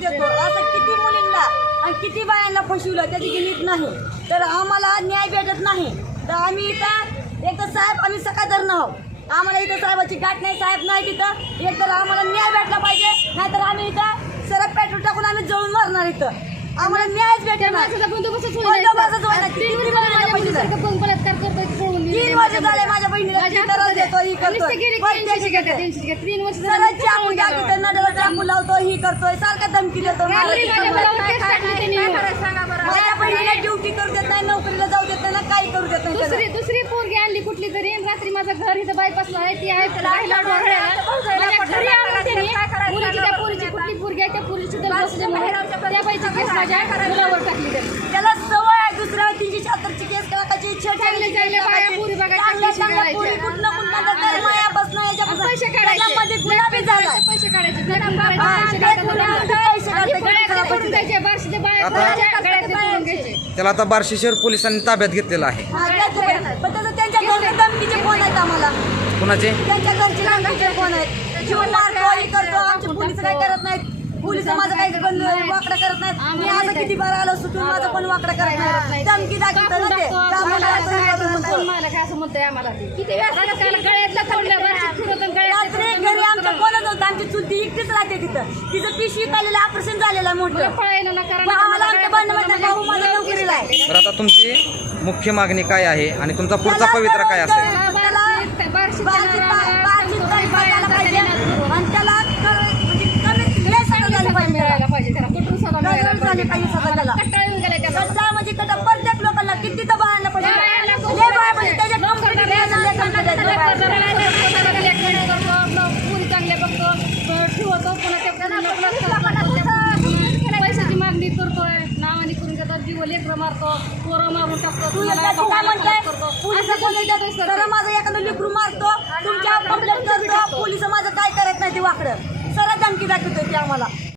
देतो. असं किती मुलींना आणि किती बायांना फसवलं त्याची गिनीत नाही. तर आम्हाला न्याय भेटत नाही. तर आम्ही इथं एक तर साहेब आम्ही सकाधरण आहोत. आम्हाला इथं साहेबाची गाठ नाही साहेब नाही तिथं. एक तर आम्हाला न्याय भेटला पाहिजे. नाहीतर आम्ही इथं सरप पेट्रोल टाकून आम्ही जळून मारणार इथं. आम्हाला न्यायच भेटेल झाले माझ्या बहिणीला ही करतोय. चाकू गेला. दाखवतो नडला चाकू लावतो ही करतोय सारखा धमकी देतो माझ्या बहिणीला ड्युटी करू देत नाही नोकरीला जाऊ देत नाही काही करू देत नाही दुसरी पोरगी आणली कुठली तरी. रात्री माझं घर इथं बायपासला आहे ती आहे त्या पोरीची कुठली पोरगी आहे त्या पोरीची त्या बाईची केस माझ्या मुलावर टाकली त्याला सवय आहे दुसऱ्या तीनशे शहात्तरची केस करायची इच्छा चांगले चांगले बाया पोरी बघायच्या, हा, त्याला आता बार्शी शहर पोलिसांनी ताब्यात घेतलेलं आहे. कुणाचे? त्यांच्या घरचे फोन आहेत. जीवन करतो आमचे पोलीस काय करत नाहीत? पोलीस माझं काही वाकडं करत नाहीत. मी असं किती बार आलो असतो तुम्ही माझं पण वाकडं करत नाही. धमकी दाखवतो ना ते त्यामुळे असं हे करतो. कोण मला काय असं म्हणतंय आम्हाला. किती गळ्यातलं रात्री घरी आमच्या कोणच नव्हतं आमची चुलती एकटीच राहते तिथं. तिचं पिशवी काढलेलं ऑपरेशन झालेलं मोठं. आमच्या भाऊ माझा नोकरीला आहे. तर आता तुमची मुख्य मागणी काय आहे? आणि तुमचा पुढचा पवित्रा काय असेल? हा, बारशीत- बारशीतच्या बारशीत- नवऱ्याला बारशीत समजून तरी बघायला पाहिजे बाया आणि त्याला कर- म्हणजे कमीत लय सजा झाली सजा पाहिजे मिळायला पाहिजे त्याला कठोर सजा झाली पाहिजे सजा त्याला. कट्टा म्हणजे कट्टा प्रत्येक लोकांना किती तर बाळांना खूप लय बाळ म्हणजे त्याच्या नोकरी कंपनीत करायला लय कंपनीत आहेत लय बाळ. पैशाची मागणी करतोय. नावाने करून घेतो. जीव लेकर मारतो. पोरं मारून टाकतो. तू तुम्हाला एकदा काय म्हणताय. Police sir. माझं एखादं लेकरू मारतो. तुमच्या कंप्लेंट करतो. पोलीस माझं काय करत नाही ते वाकडं. सरळ धमकी दाखवतो ते आम्हाला.